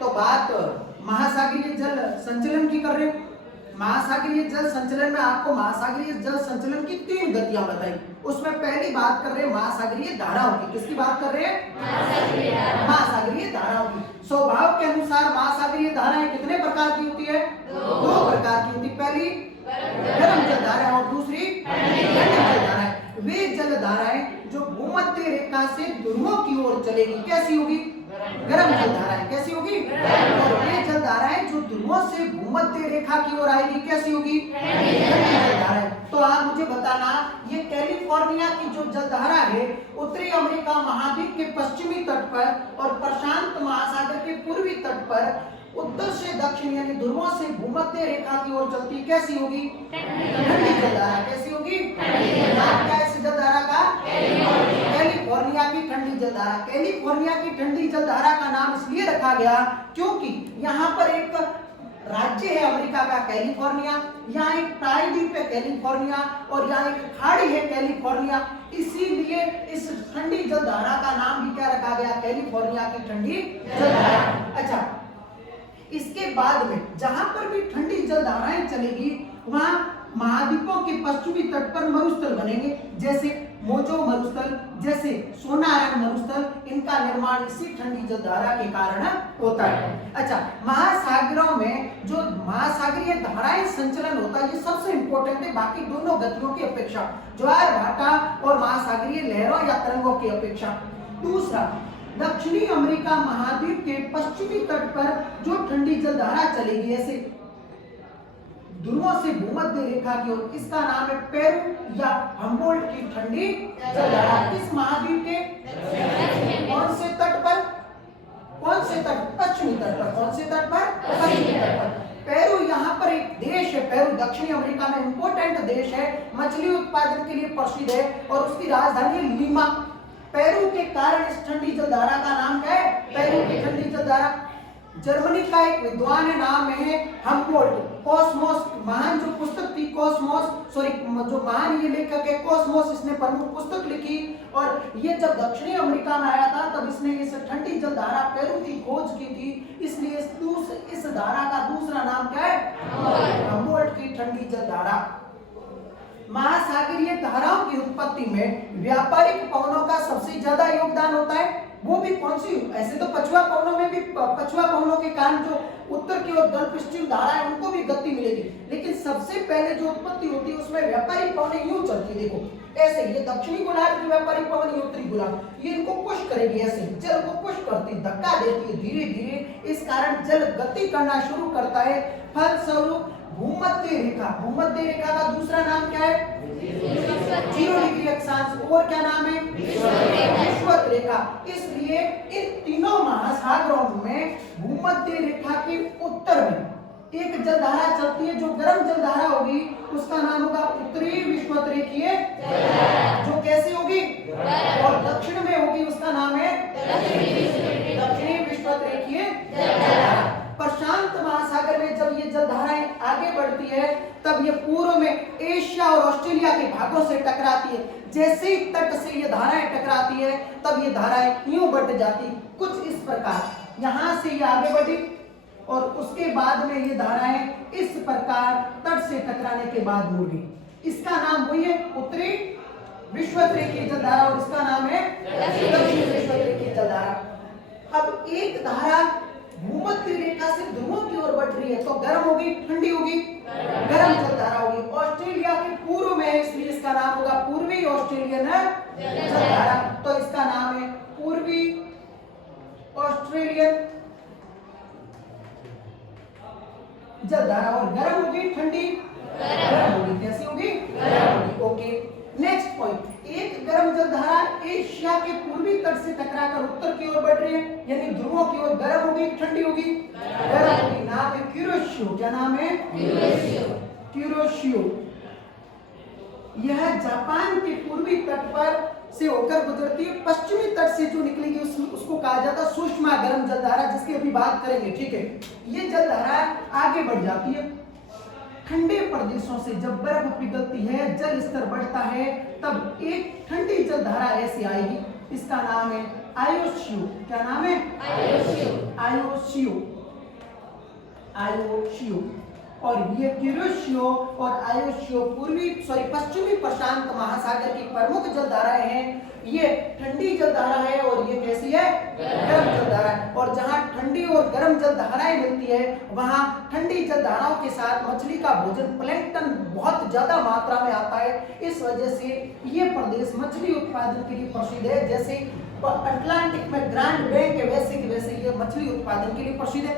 तो बात महासागरीय जल संचलन की कर रहे हैं। महासागरीय जल संचलन में आपको महासागरीय जल संचलन की 3 गतियां बताई। उसमें पहली बात कर रहे हैं महासागरीय धाराओं की। किसकी बात कर रहे हैं? महासागरीय धाराओं की। स्वभाव के अनुसार महासागरीय धाराएं कितने प्रकार की होती है? 2 प्रकार की होती। पहली गर्म जल धाराएं और दूसरी ठंडी जल धाराएं। वे जल धाराएं जो भूमध्य रेखा से ध्रुवों की ओर चलेगी कैसी होगी? गर्म जल धाराएं। कैसी होगी? और वे जल धाराएं जो ध्रुवों से भूमध्य रेखा की ओर आएगी कैसी होगी? ठंडी जल धाराएं। तो आप मुझे बताना, ये कैलिफोर्निया की जो जलधारा है उत्तरी अमेरिका महाद्वीप के पश्चिमी तट पर और प्रशांत महासागर के पूर्वी तट पर उत्तर से दक्षिण यानी ध्रुवों से भूमध्य रेखा की ओर चलती कैसी होगी? ठंडी जलधारा। कैसी होगी? नाम क्या है इस जलधारा का? कैलिफोर्निया की ठंडी जलधारा। कैलिफोर्निया की ठंडी जलधारा का नाम इसलिए रखा गया क्योंकि यहाँ पर एक राज्य है अमेरिका का कैलिफोर्निया, यहाँ एक प्रायद्वीप है कैलिफोर्निया और यहाँ एक खाड़ी है कैलिफोर्निया, इसीलिए इस ठंडी जलधारा का नाम भी क्या रखा गया? कैलिफोर्निया की ठंडी जलधारा। अच्छा, इसके बाद में जहां पर भी ठंडी जलधाराएं चलेगी वहां महाद्वीपों के पश्चिमी तट पर मरुस्थल बनेंगे, जैसे मोजो मरुस्थल, जैसे सोनारायण मरुस्थल। इनका निर्माण इसी ठंडी जलधारा के कारण होता है। अच्छा, महासागरों में जो महासागरीय धाराएं संचलन होता है ये सबसे इंपॉर्टेंट है बाकी दोनों गतियों की अपेक्षा, ज्वार भाटा और महासागरीय लहरों या तरंगों की अपेक्षा। दूसरा, दक्षिणी अमेरिका महाद्वीप के पश्चिमी तट पर जो ठंडी जलधारा चलेगी ऐसे ध्रुवों से भूमध्य रेखा की ओर, इसका नाम है पेरू या हम्बोल्ट की ठंडी जलधारा। इस महाद्वीप के कौन से तट पर? कौन से तट? पश्चिमी तट पर। कौन से तट पर? पश्चिमी तट पर। पेरू यहाँ पर एक देश है। पेरू दक्षिणी अमेरिका में इंपोर्टेंट देश है, मछली उत्पादन के लिए प्रसिद्ध है और उसकी राजधानी है लीमा। पेरू के कारण इस ठंडी जलधारा का नाम क्या है? पेरू की ठंडी जलधारा। जर्मनी का एक विद्वान है, नाम है हम्बोल्ट। कॉस्मोस, महान जो पुस्तक थी कॉस्मोस, सॉरी जो महान ये लेखक है कॉस्मोस, इसने प्रमुख पुस्तक लिखी और ये जब दक्षिणी अमेरिका में आया था तब इसने इस ठंडी जलधारा पेरू की खोज की थी, इसलिए इस धारा का दूसरा नाम क्या है? हम्बोल्ट की ठंडी जलधारा। महासागरीय धाराओं की उत्पत्ति में व्यापारिक पवनों का सबसे ज्यादा योगदान होता है। वो भी कौन सी? ऐसे तो पछुआ पवनों में भी, पछुआ पवनों के कारण जो उत्तर की ओर दल पश्चिम धारा है उनको भी गति मिलेगी, लेकिन सबसे पहले जो उत्पत्ति होती है उसमें व्यापारिक पवनें यूं चलती है। देखो ऐसे, ये दक्षिणी गोलार्ध की व्यापारिक पवन, ये उत्तरी गोलार्ध, ये इनको पुश करेगी, ऐसे जल को पुश करती, धक्का देती है धीरे धीरे, इस कारण जल गति करना शुरू करता है। फलस्वरूप भूमध्य रेखा, भूमध्य रेखा का दूसरा नाम क्या है? 0 डिग्री अक्षांश। और क्या नाम है? विषुवत रेखा। इसलिए इन तीनों महासागरों में भूमध्य रेखा के उत्तर में एक जलधारा चलती है जो गर्म जलधारा होगी, उसका नाम होगा उत्तरी विषुवत रेखीय, जो कैसी होगी? और दक्षिण में होगी, उसका नाम है दक्षिणी विषुवत रेखीय जलधारा। प्रशांत महासागर में जब ये जलधाराएं आगे बढ़ती है तब ये पूर्व में एशिया और ऑस्ट्रेलिया के भागों से टकराती है। जैसे ही तट से ये धाराएं टकराती है तब ये धाराएं यूं बढ़ जाती, कुछ इस प्रकार। यहाँ से ये आगे बढ़ी और उसके बाद में ये धाराएं इस प्रकार तट से टकराने के बाद मुड़ गई। इसका नाम वही है उत्तरी विषुवत रेखीय जलधारा और इसका नाम है दक्षिणी विषुवत रेखीय जलधारा। अब एक धारा भूमध्य रेखा से ध्रुवों की ओर बढ़ रही है तो गर्म होगी, ठंडी होगी? गर्म जलधारा होगी। ऑस्ट्रेलिया के पूर्व में है इसलिए इसका नाम होगा पूर्वी ऑस्ट्रेलियन जलधारा। तो इसका नाम है पूर्वी ऑस्ट्रेलियन जलधारा। और गर्म होगी, ठंडी? गर्म होगी। कैसी होगी? गर्म होगी। ओके, नेक्स्ट पॉइंट, एक गर्म जलधारा एशिया के पूर्वी तट से टकराकर उत्तर की ओर बढ़ रही है, यानी ध्रुवों की ओर। गर्म होगी, ठंडी होगी? गर्म होगी। नाम है क्यूरोशियो। क्या नाम है? क्यूरोशियो। यह जापान के पूर्वी तट पर से होकर गुजरती है। पश्चिमी तट से जो निकलेगी उसको कहा जाता है सूक्ष्म गर्म जलधारा, जिसकी अभी बात करेंगे। ठीक है, ये जलधारा आगे बढ़ जाती है। ठंडे प्रदेशों से जब बर्फ पिघलती है, जल स्तर बढ़ता है, तब एक ठंडी जलधारा ऐसी आएगी, इसका नाम है आयोशियो, क्या नाम है? आयोशियो, आयोशियो, आयोशियो। और ये क्यूरोशियो और आयोशियो पश्चिमी प्रशांत महासागर की प्रमुख जलधाराएं हैं। ये ठंडी जलधारा है और ये कैसी है? गर्म जलधारा है। और जहां ठंडी और गर्म जलधाराएं मिलती है वहां ठंडी जलधाराओं के साथ मछली का भोजन प्लैंकटन बहुत ज्यादा मात्रा में आता है। इस वजह से ये प्रदेश मछली उत्पादन के लिए प्रसिद्ध है। जैसे अटलांटिक में ग्रैंड बैंक है वैसे ये मछली उत्पादन के लिए प्रसिद्ध है।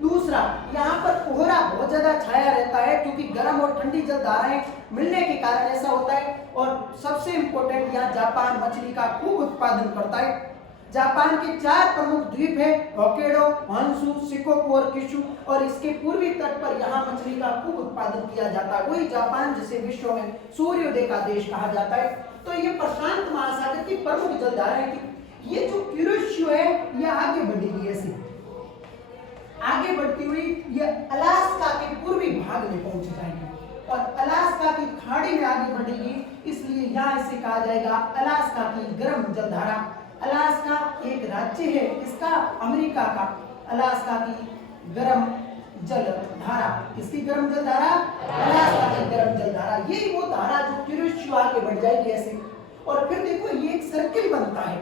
दूसरा, यहाँ पर कोहरा बहुत ज्यादा छाया रहता है क्योंकि गर्म और ठंडी जलधाराएं मिलने के कारण ऐसा होता है। और सबसे इंपॉर्टेंट, यहाँ जापान मछली का खूब उत्पादन करता है। जापान के 4 प्रमुख द्वीप है, होक्काइडो, होन्शु, शिकोकू और क्यूशु। और इसके पूर्वी तट पर यहाँ मछली का खूब उत्पादन किया जाता है। वही जापान जिसे विश्व में सूर्योदय का देश कहा जाता है। तो ये प्रशांत महासागर की प्रमुख जलधाराएं थी। ये जो क्यूरोशियो है ये आगे बढ़ेगी, ऐसे आगे बढ़ती हुई ये अलास्का के पूर्वी भाग में पहुंच जाएगी और अलास्का की खाड़ी में आगे बढ़ेगी। इसलिए यहाँ इसे कहा जाएगा अलास्का की गर्म जलधारा। अलास्का एक राज्य है इसका, अमेरिका का। अलास्का की गर्म जलधारा, किसकी गर्म जलधारा? अलास्का की गर्म जलधारा। यही वो धारा जो क्यूरोशियो आगे बढ़ जाएगी ऐसे। और फिर देखो ये एक सर्किल बनता है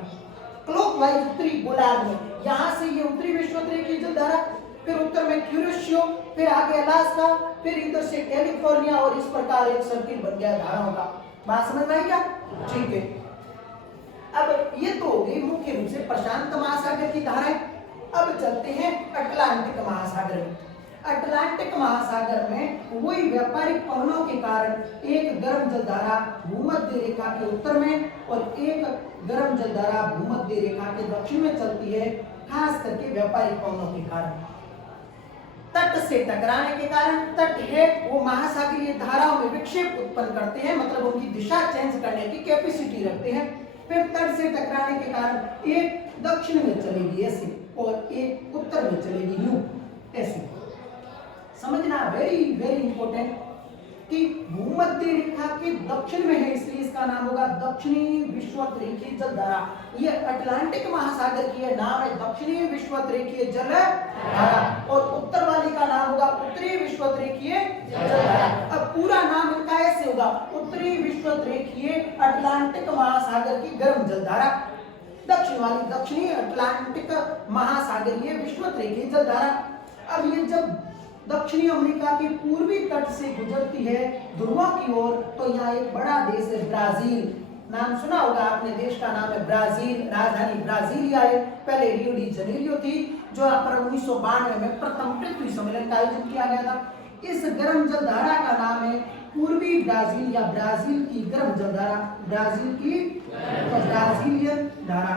क्लॉकवाइज उत्तरी गोलार्ध में। यहाँ से ये उत्तरी विश्वोत्तरीय जलधारा, फिर उत्तर में क्यूरोशियो, फिर आगे अलास्का, फिर इधर से कैलिफोर्निया और इस प्रकार एक सर्किल बन गया धाराओं का। बात समझ में आई क्या? ठीक है। अब ये तो हो गई मुख्य रूप से प्रशांत महासागर की धाराएं। अब चलते हैं अटलांटिक महासागर में। अटलांटिक महासागर में वही व्यापारिक पवनों के कारण एक गर्म जलधारा भूमध्य रेखा के उत्तर में और एक गर्म जलधारा भूमध्य रेखा के दक्षिण में चलती है, खास करके व्यापारिक पवनों के कारण। तट से टकराने के कारण, तट है वो महासागरीय धाराओं में विक्षेप उत्पन्न करते हैं, मतलब उनकी दिशा चेंज करने की कैपेसिटी रखते हैं। फिर तट से टकराने के कारण एक दक्षिण में चलेगी ऐसे और एक उत्तर में चलेगी यूं ऐसे। समझना वेरी वेरी इंपॉर्टेंट कि भूमध्य रेखा के दक्षिण में है, इसलिए इसका नाम होगा दक्षिणी विश्वोत्तरीय जलधारा। ये अटलांटिक महासागर की है, नाम है दक्षिणी विश्वोत्तरीय जलधारा। और उत्तर वाली का नाम होगा उत्तरी विश्वोत्तरीय जलधारा। अब पूरा नाम इनका ऐसे होगा, उत्तरी विश्वोत्तरीय अटलांटिक महासागर की गर्म जलधारा। दक्षिण वाली दक्षिणी अटलांटिक महासागरीय विश्वोत्तरीय जलधारा। अब ये जब दक्षिणी अमेरिका के पूर्वी तट से गुजरती है ध्रुवों की ओर, तो यहाँ एक बड़ा देश है ब्राजील। नाम सुना होगा आपने, देश का नाम है ब्राजील। राजधानी ब्राजीलिया है। पहले रियो डी जनेरियो थी, जो यहाँ पर 1992 में प्रथम पृथ्वी सम्मेलन का आयोजन किया गया था। इस गर्म जलधारा का नाम है पूर्वी ब्राजील या ब्राजील की गर्म जलधारा। ब्राजील की ब्राजीलियन धारा,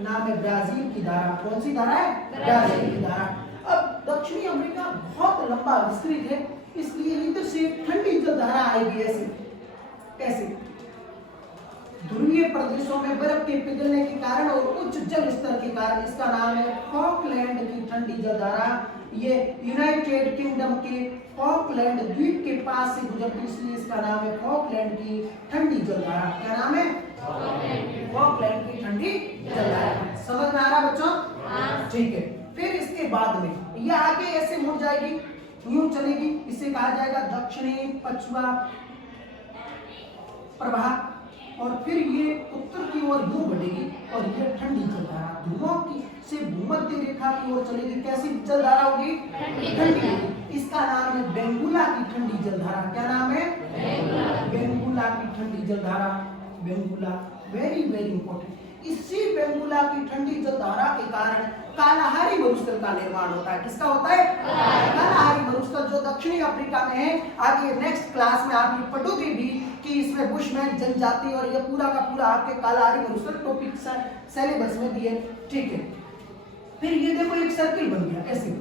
नाम है ब्राजील की धारा। कौन सी धारा है? ब्राजील की धारा। अब दक्षिणी अमेरिका बहुत लंबा विस्तृत है, इसलिए इधर से ठंडी जलधारा आएगी ऐसे कैसे। ध्रुवीय प्रदेशों में बर्फ के पिघलने के कारण और उच्च जल स्तर के कारण इसका नाम है फॉकलैंड की ठंडी जलधारा। ये यूनाइटेड किंगडम के फॉकलैंड द्वीप के पास से गुजरती, इसलिए इसका नाम है फॉकलैंड की ठंडी जलधारा। क्या नाम है? फॉकलैंड की ठंडी जलधारा। समझ में आ रहा बच्चों? ठीक है। फिर इसके बाद में ये आगे ऐसे मुड़ जाएगी, यूं चलेगी, इसे कहा जाएगा दक्षिणी पछुआ प्रवाह। और फिर ये उत्तर की ओर यूं बढ़ेगी और ये ठंडी जलधारा ध्रुवों की से भूमध्य रेखा की ओर चलेगी। कैसी जलधारा होगी? ठंडी। इसका नाम है बेंगुला की ठंडी जलधारा। क्या नाम है? बेंगुला की ठंडी जलधारा। Benguela very very important. इसी बेंगुला की ठंडी जलधारा के कारण कालाहारी मरुस्थल का निर्माण होता है। किसका होता है? कालाहारी मरुस्थल, जो दक्षिणी अफ्रीका में है। आगे नेक्स्ट क्लास में आप ये पढ़ोगे भी कि इसमें बुशमैन जनजाति और ये पूरा का पूरा आपके कालाहारी मरुस्थल टॉपिक सिलेबस में दिए। ठीक है। फिर ये देखो एक सर्किल बन गया ऐसे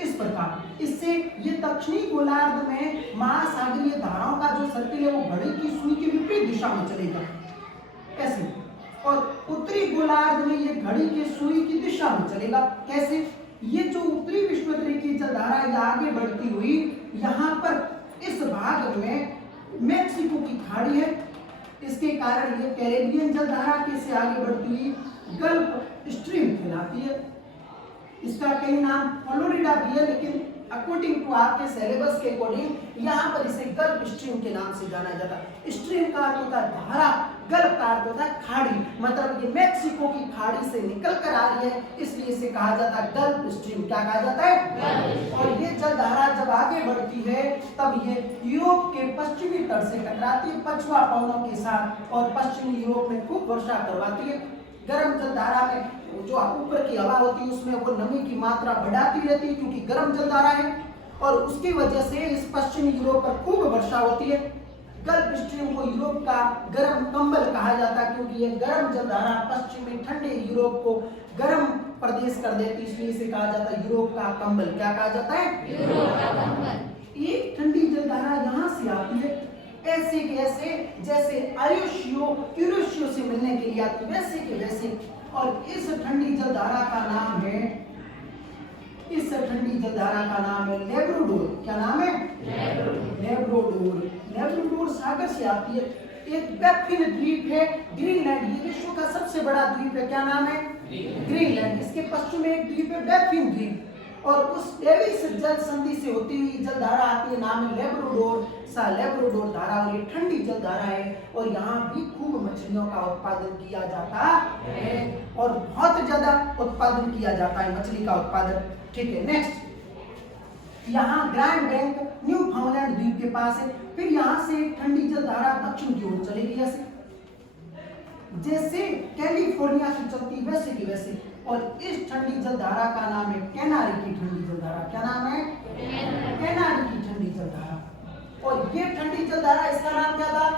इस प्रकार। इससे ये दक्षिणी गोलार्ध में महासागरीय धाराओं का जो सर्किल है वो घड़ी की सुई की विपरीत दिशा में चलेगा ऐसे, और उत्तरी गोलार्ध में ये घड़ी की सुई की दिशा में चलेगा। कैसे? ये जो उत्तरी विश्वोत्तरीय जलधारा ये आगे बढ़ती हुई यहाँ पर इस भाग में मैक्सिको की खाड़ी है, इसके कारण ये कैरेबियन जलधारा के से आगे बढ़ती हुई गल्फ स्ट्रीम कहलाती है। इसका कई नाम फ्लोरिडा भी है, लेकिन अकॉर्डिंग टू आपके सिलेबस के अकॉर्डिंग यहाँ पर इसे गल्फ स्ट्रीम के नाम से जाना जाता है। स्ट्रीम का अर्थ होता है धारा, गल्फ का अर्थ होता है खाड़ी, मतलब ये मेक्सिको की खाड़ी से निकल कर आ रही है, इसलिए इसे कहा जाता है गल्फ स्ट्रीम। क्या कहा जाता है? और ये जलधारा जब आगे बढ़ती है तब ये यूरोप के पश्चिमी तट से टकराती है पछुआ पवनों के साथ, और पश्चिमी यूरोप में खूब वर्षा करवाती है। गर्म जलधारा में जो ऊपर की हवा होती है उसमें वो नमी की मात्रा बढ़ाती रहती है, क्योंकि गर्म जलधारा है, और उसकी वजह से इस पश्चिमी यूरोप पर खूब वर्षा होती है। गल्फ स्ट्रीम को यूरोप का गर्म कंबल कहा जाता है, क्योंकि ये गर्म जलधारा पश्चिमी ठंडे यूरोप को गर्म प्रदेश कर देती है, इसलिए इसे कहा जाता है यूरोप का कंबल। क्या कहा जाता है? यूरोप का कंबल। एक ठंडी जलधारा यहाँ से आती है, ऐसे के ऐसे जैसे यूरोशियो से मिलने के लिए आती, वैसे के वैसे, और इस ठंडी जलधारा का नाम है, इस ठंडी जलधारा का नाम है लेब्राडोर। क्या नाम है? लेब्राडोर। लेब्राडोर सागर से आती है। एक बैफिन द्वीप है, ग्रीनलैंड, ये विश्व का सबसे बड़ा द्वीप है। क्या नाम है? ग्रीनलैंड। इसके पश्चिम में एक द्वीप है बैफिन द्वीप, और उस डेविस जल संधि से होती हुई जलधारा आती है, नाम है लेब्राडोर लेब्राडोर धारा, और ये ठंडी जलधारा है, और यहाँ भी खूब मछलियों का उत्पादन किया जाता है, और बहुत ज्यादा उत्पादन किया जाता है मछली का उत्पादन। ठीक है, नेक्स्ट, यहाँ ग्रैंड बैंक न्यूफाउंडलैंड द्वीप के पास है। फिर यहाँ से ठंडी जलधारा दक्षिण की ओर चलेगी, ऐसे जैसे कैलिफोर्निया की चलती वैसे की वैसे, और इस ठंडी जलधारा का नाम है कैनारी की ठंडी जलधारा। क्या नाम है? कैनारी की ठंडी जलधारा। और ये ठंडी जलधारा, इसका नाम क्या था?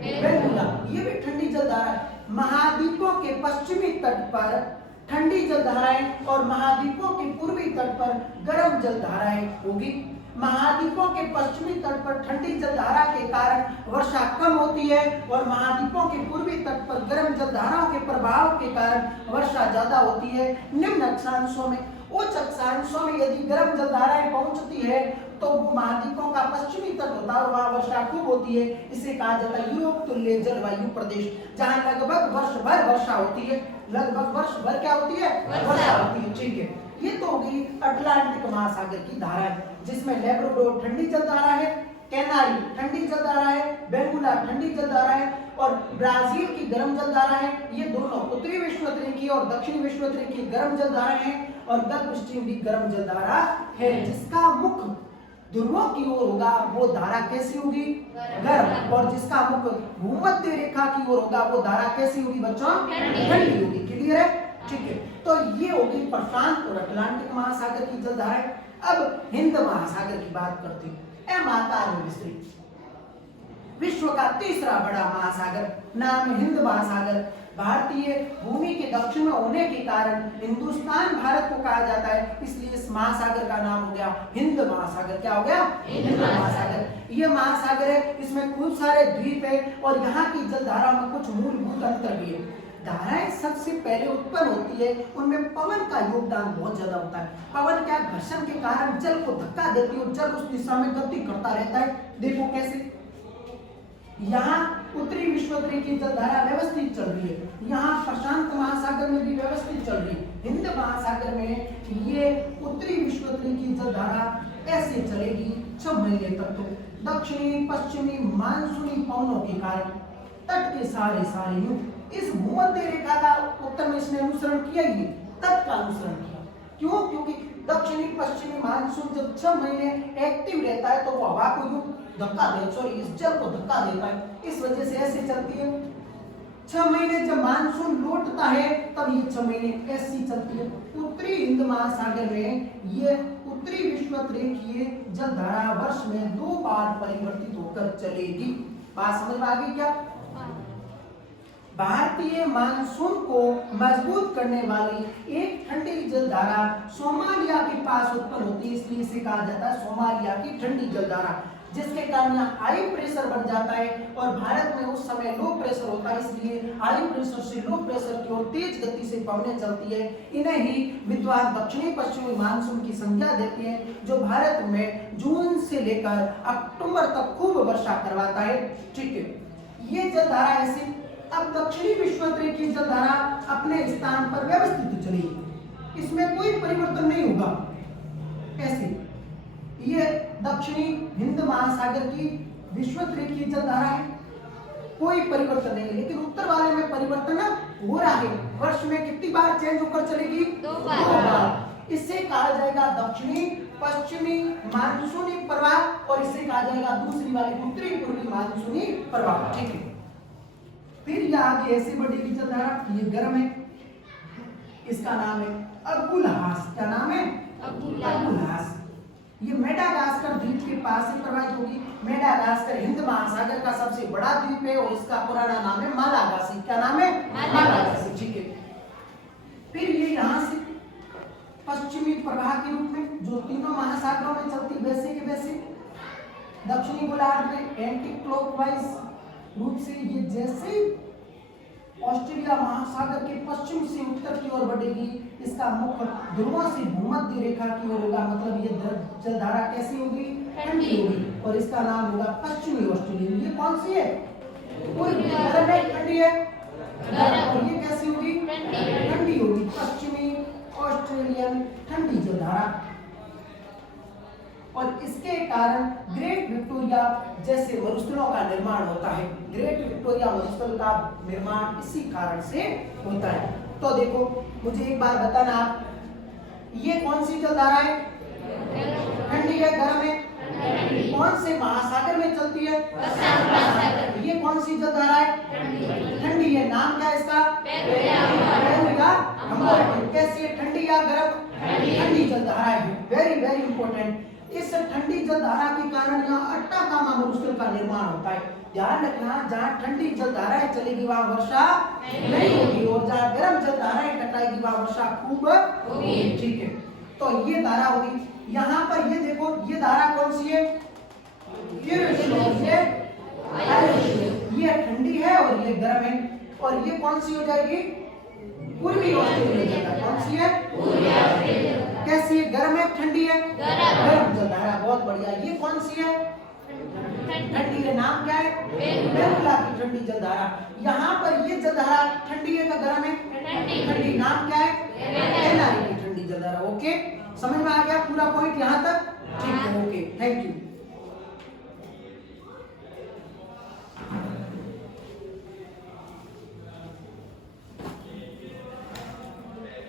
बेंगुला। ये भी ठंडी जलधारा है। महाद्वीपों के पश्चिमी तट पर ठंडी जलधाराएं और महाद्वीपों के पूर्वी तट पर गर्म जलधाराएं होगी। महाद्वीपों के पश्चिमी तट पर ठंडी जलधारा के कारण वर्षा कम होती है, और महाद्वीपों के पूर्वी तट पर गर्म जलधाराओं के प्रभाव के कारण वर्षा ज्यादा होती है। निम्न अक्षांशों में, उच्च अक्षांशों में यदि गर्म जलधाराएं पहुंचती है तो वो महाद्वीपों का पश्चिमी तट होता है और वहां वर्षा खूब होती है। इसे कहा जाता है यूरोप तुल्य जलवायु प्रदेश, जहां लगभग वर्ष भर वर्षा होती है। लगभग वर्ष भर क्या होती है? वर्षा होती है। ठीक है, ये तो होगी अटलांटिक महासागर की धारा है, जिसमें लेब्राडोर ठंडी जलधारा है, कैनारी ठंडी जलधारा है, बेंगुला ठंडी जलधारा है, और ब्राजील की गर्म जलधारा है। ये दोनों उत्तरी विश्वतृण की और दक्षिणी विश्वतृण की गर्म जलधारा है, और गल्फ स्ट्रीम भी गर्म जलधारा है, जिसका मुख ध्रुवों की ओर होगा वो धारा कैसी होगी? गर्म। और जिसका मुख भूमध्य रेखा की ओर होगा वो धारा कैसी होगी बच्चों? ठंडी होगी। क्लियर है? ठीक है, तो ये होगी प्रशांत और अटलांटिक महासागर की जलधाराएं। अब हिंद महासागर की बात करते हैं। एम आकार में विस्तृत, विश्व का तीसरा बड़ा महासागर, नाम हिंद महासागर। भारतीय भूमि के दक्षिण में होने के कारण हिंदुस्तान भारत को कहा जाता है, इसलिए इस महासागर का नाम हो गया हिंद महासागर। क्या हो गया? हिंद महासागर। ये महासागर है, इसमें खूब सारे द्वीप है, और यहाँ की जलधारा में कुछ मूलभूत अंतर भी है। धाराएं सबसे पहले उत्पन्न होती है, उनमें पवन का योगदान बहुत ज्यादा होता है। पवन क्या, घर्षण के कारण जल को धक्का देती है और जल उस दिशा में गति करता रहता है। देखो कैसे, यहाँ उत्तरी विश्वतृण की जलधारा व्यवस्थित चल रही है, यहाँ प्रशांत महासागर में भी व्यवस्थित चल रही है। हिंद महासागर में ये उत्तरी विश्वतृण की जलधारा ऐसे चलेगी 6 महीने तक। तो दक्षिणी पश्चिमी मानसूनी पवनों के कारण तट के सारे युग इस भूमध्य रेखा का उत्तर में इसने अनुसरण किया, ही तट का अनुसरण किया। क्यों? क्योंकि दक्षिणी पश्चिमी मानसून जब 6 महीने एक्टिव रहता है तो वो हवा को यूं धक्का दे, सॉरी इस जल को धक्का देता है, इस वजह से ऐसे चलती है। 6 महीने जब मानसून लौटता है तब ये 6 महीने ऐसी चलती है। उत्तरी हिंद महासागर में ये उत्तरी विश्वतृण की जलधारा वर्ष में 2 बार परिवर्तित होकर चलेगी। बात समझ में आ गई क्या? भारतीय मानसून को मजबूत करने वाली एक ठंडी जलधारा सोमालिया के पास उत्पन्न होती है, इसलिए इसे कहा जाता है सोमालिया की ठंडी जलधारा, जिसके कारण यहाँ हाई प्रेशर बन जाता है और भारत में उस समय लो प्रेशर होता है, इसलिए हाई प्रेशर से लो प्रेशर की ओर तेज गति से पवनें चलती है। इन्हें ही विद्वान दक्षिणी पश्चिमी मानसून की संज्ञा देते हैं, जो भारत में जून से लेकर अक्टूबर तक खूब वर्षा करवाता है। ठीक है, ये जलधारा ऐसी अब दक्षिणी विश्वत रेखीय जलधारा अपने स्थान पर व्यवस्थित चलेगी, इसमें कोई परिवर्तन नहीं होगा। कैसे? ये दक्षिणी हिंद महासागर की विश्वत रेखीय जलधारा है, कोई परिवर्तन नहीं है। लेकिन उत्तर वाले में परिवर्तन हो रहा है। वर्ष में कितनी बार चेंज होकर चलेगी? 2 बार। इससे कहा जाएगा दक्षिणी पश्चिमी मानसूनी प्रवाह, और इससे कहा जाएगा दूसरी वाली उत्तरी पूर्वी मानसूनी प्रवाह। ठीक है, फिर ये आगे ऐसे बढ़ेगी जलधारा, ये गर्म है, इसका नाम है अबुलहास। क्या नाम है? अबुलहास। ये मेडागास्कर द्वीप के पास से प्रवाहित होगी। मेडागास्कर हिंद महासागर का सबसे बड़ा द्वीप है और इसका पुराना नाम है मालागासी। क्या नाम है? मालागासी। ठीक है, फिर ये यहाँ से पश्चिमी प्रवाह के रूप में जो तीनों महासागरों में चलती वैसे के वैसे दक्षिणी गोलार्ध में एंटी क्लॉकवाइज रूप से ये जैसे ऑस्ट्रेलिया महासागर के पश्चिम से उत्तर की ओर बढ़ेगी, इसका मुख ध्रुवों से भूमध्य रेखा की ओर होगा। मतलब ये जलधारा कैसी होगी? ठंडी होगी, और इसका नाम होगा पश्चिमी ऑस्ट्रेलिया। ये कौन सी है? गर्म है, ठंडी है, और ये कैसी होगी? ठंडी होगी, पश्चिमी ऑस्ट्रेलियन ठंडी जलधारा। और इसके कारण ग्रेट विक्टोरिया जैसे मरुस्थलों का निर्माण होता है। ग्रेट विक्टोरिया मरुस्थल का निर्माण इसी कारण से होता है। तो देखो, मुझे एक बार बताना आप, ये कौन सी जलधारा है? ठंडी है, गर्म है? कौन से महासागर में चलती है? ये कौन सी जलधारा है? ठंडी है। नाम क्या है इसका? कैसी है? ठंडी या गर्म? ठंडी जलधारा है। Very very important. इस ठंडी जलधारा के कारण यहाँ अट्टाकामा मरुस्थल का निर्माण होता है। ध्यान रखना, जहाँ ठंडी जलधाराएं चलेगी वहाँ वर्षा नहीं होगी, और जहाँ गर्म जलधाराएं टकराएगी वहाँ वर्षा खूब होगी। ठीक है, तो ये धारा होगी। यहाँ पर ये देखो, ये धारा कौन सी है? ये ठंडी है और ये गर्म है, और ये कौन सी हो जाएगी? पूर्वी ऑस्ट्रेलिया। कौन सी है? कैसी है? गर्म है, ठंडी है? गर्म जलधारा। बहुत बढ़िया। ये कौन सी है? ठंडी है। नाम क्या है? बेरुला की ठंडी जलधारा। यहाँ पर ये जलधारा ठंडी है या गर्म है? ठंडी। नाम क्या है? बेरुला की ठंडी जलधारा। ओके, समझ में आ गया पूरा पॉइंट यहाँ तक? ठीक है, ओके, थैंक यू।